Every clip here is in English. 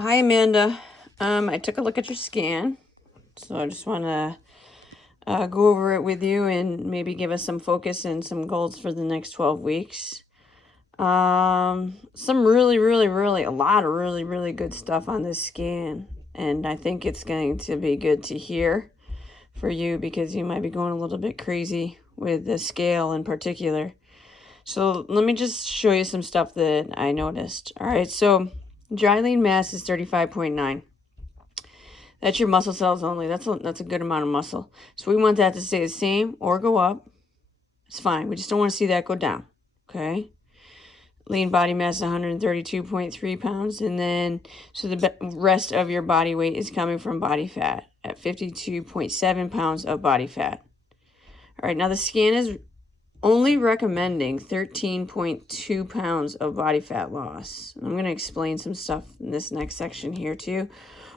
Hi, Amanda. I took a look at your scan, so I just want to go over it with you and maybe give us some focus and some goals for the next 12 weeks. Some really, a lot of really good stuff on this scan, and I think it's going to be good to hear for you because you might be going a little bit crazy with the scale in particular. So let me just show you some stuff that I noticed. All right, so dry lean mass is 35.9. That's your muscle cells only. That's a good amount of muscle. So we want that to stay the same or go up. It's fine. We just don't want to see that go down. Okay. Lean body mass is 132.3 pounds. And then, so the rest of your body weight is coming from body fat at 52.7 pounds of body fat. All right. Now the scan is only recommending 13.2 pounds of body fat loss. I'm going to explain some stuff in this next section here too,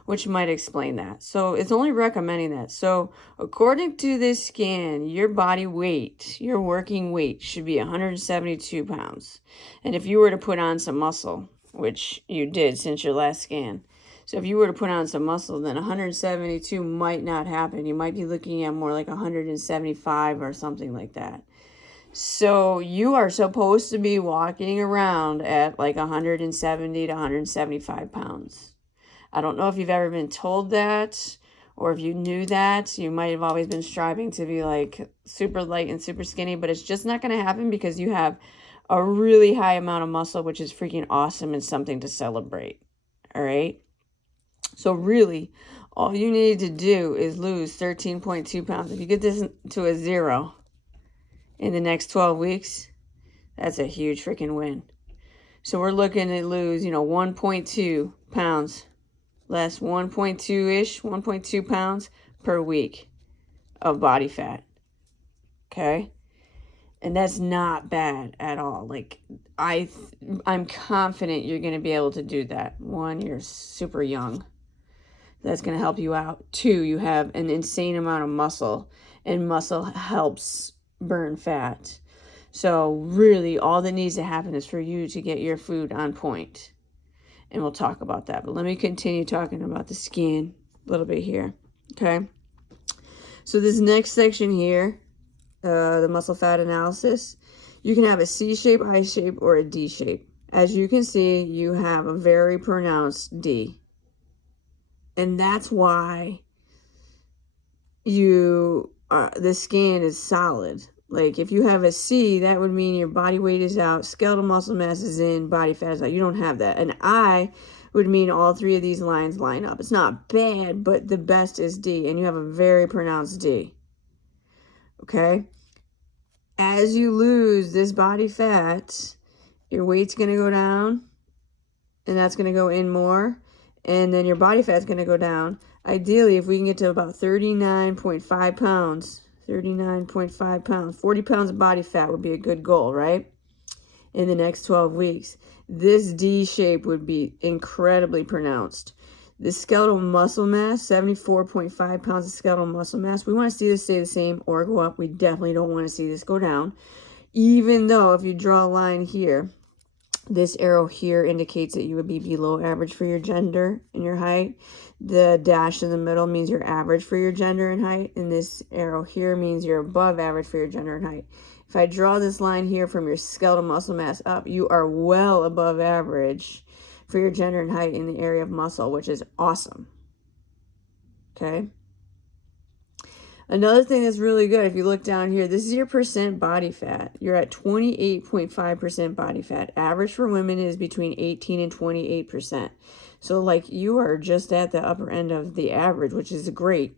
which might explain that. So it's only recommending that. So according to this scan, your body weight, your working weight should be 172 pounds. And if you were to put on some muscle, which you did since your last scan, so if you were to put on some muscle, then 172 might not happen. You might be looking at more like 175 or something like that. So you are supposed to be walking around at like 170 to 175 pounds. I don't know if you've ever been told that or if you knew that. You might have always been striving to be like super light and super skinny, but it's just not going to happen because you have a really high amount of muscle, which is freaking awesome and something to celebrate. All right. So really, all you need to do is lose 13.2 pounds. If you get this to a 0 in the next 12 weeks, that's a huge freaking win. So we're looking to lose, 1.2 pounds less, 1.2-ish, 1.2 pounds per week of body fat. Okay? And that's not bad at all. Like, I'm confident you're going to be able to do that. One, you're super young. That's going to help you out. Two, you have an insane amount of muscle, and muscle helps burn fat. So really, all that needs to happen is for you to get your food on point. And we'll talk about that. But let me continue talking about the skin a little bit here. Okay. So this next section here, the muscle fat analysis, you can have a C shape, I shape, or a D shape. As you can see, you have a very pronounced D. And that's why the skin is solid. Like if you have a C, that would mean your body weight is out, skeletal muscle mass is in, body fat is out. You don't have that. An I would mean all three of these lines line up. It's not bad, but the best is D, and you have a very pronounced D. Okay? As you lose this body fat, your weight's going to go down, and that's going to go in more, and then your body fat's going to go down. Ideally, if we can get to about 39.5 pounds, 39.5 pounds, 40 pounds of body fat would be a good goal, right? In the next 12 weeks. This D shape would be incredibly pronounced. The skeletal muscle mass, 74.5 pounds of skeletal muscle mass. We want to see this stay the same or go up. We definitely don't want to see this go down. Even though if you draw a line here, this arrow here indicates that you would be below average for your gender and your height. The dash in the middle means you're average for your gender and height. And this arrow here means you're above average for your gender and height. If I draw this line here from your skeletal muscle mass up, you are well above average for your gender and height in the area of muscle, which is awesome. Okay. Another thing that's really good, if you look down here, this is your percent body fat. You're at 28.5% body fat. Average for women is between 18 and 28%. So like you are just at the upper end of the average, which is great.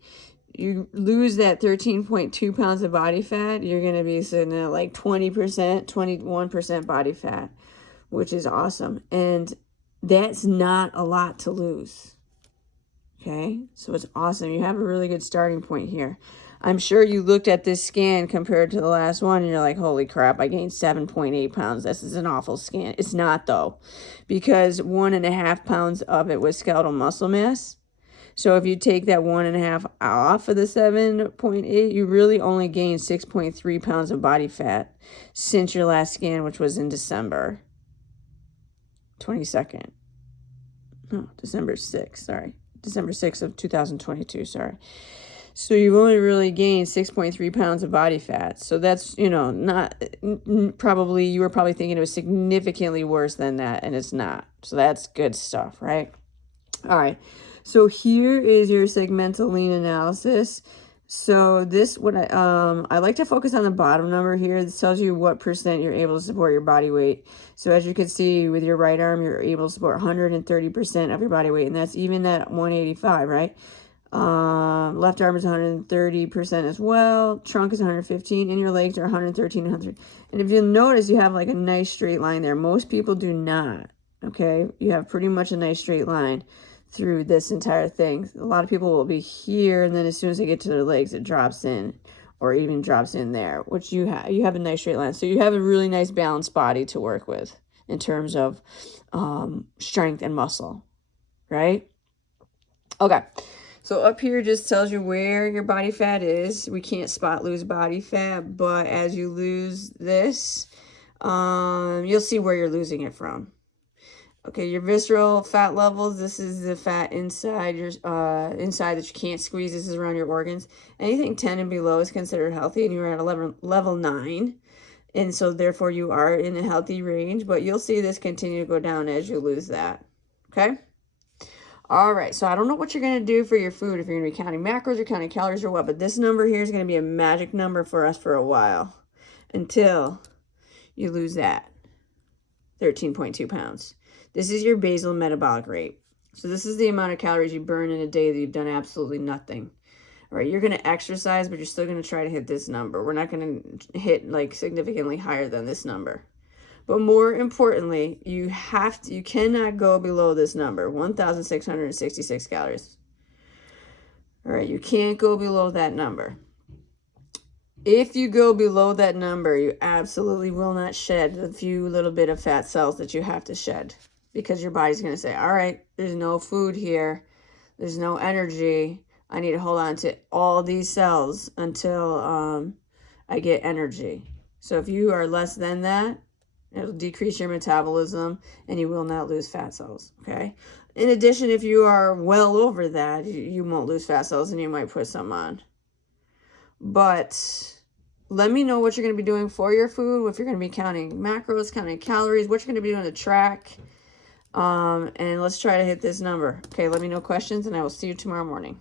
You lose that 13.2 pounds of body fat, you're going to be sitting at like 20%, 21% body fat, which is awesome. And that's not a lot to lose. Okay, so it's awesome. You have a really good starting point here. I'm sure you looked at this scan compared to the last one and you're like, holy crap, I gained 7.8 pounds. This is an awful scan. It's not though, because 1.5 pounds of it was skeletal muscle mass. So if you take that 1.5 off of the 7.8, you really only gained 6.3 pounds of body fat since your last scan, which was in December 22nd. No, December 6th, sorry. December 6th of 2022, sorry. So you've only really gained 6.3 pounds of body fat. So that's, you know, not probably, you were probably thinking it was significantly worse than that, and it's not. So that's good stuff, right? All right. So here is your segmental lean analysis. So this, what I like to focus on the bottom number here. This tells you what percent you're able to support your body weight. So as you can see with your right arm, you're able to support 130% of your body weight, and that's even at 185, right? Left arm is 130% as well. Trunk is 115, and your legs are 113 and 100. And if you'll notice, you have like a nice straight line there. Most people do not. Okay, you have pretty much a nice straight line through this entire thing. A lot of people will be here, and then as soon as they get to their legs, it drops in, or even drops in there, which you have a nice straight line. So you have a really nice balanced body to work with in terms of strength and muscle, right? Okay. So up here just tells you where your body fat is. We can't spot lose body fat, but as you lose this, you'll see where you're losing it from. Okay, your visceral fat levels, this is the fat inside your inside that you can't squeeze. This is around your organs. Anything 10 and below is considered healthy, and you're at level 9. And so therefore you are in a healthy range, but you'll see this continue to go down as you lose that. Okay? All right, so I don't know what you're going to do for your food, if you're going to be counting macros or counting calories or what, but this number here is going to be a magic number for us for a while until you lose that 13.2 pounds. This is your basal metabolic rate. So this is the amount of calories you burn in a day that you've done absolutely nothing. All right, you're going to exercise, but you're still going to try to hit this number. We're not going to hit like significantly higher than this number. But more importantly, you cannot go below this number, 1,666 calories. All right, you can't go below that number. If you go below that number, you absolutely will not shed the few little bit of fat cells that you have to shed, because your body's going to say, all right, there's no food here. There's no energy. I need to hold on to all these cells until I get energy. So if you are less than that, it'll decrease your metabolism and you will not lose fat cells, okay? In addition, if you are well over that, you won't lose fat cells and you might put some on. But let me know what you're going to be doing for your food, if you're going to be counting macros, counting calories, what you're going to be doing to track. And let's try to hit this number. Okay, let me know questions, and I will see you tomorrow morning.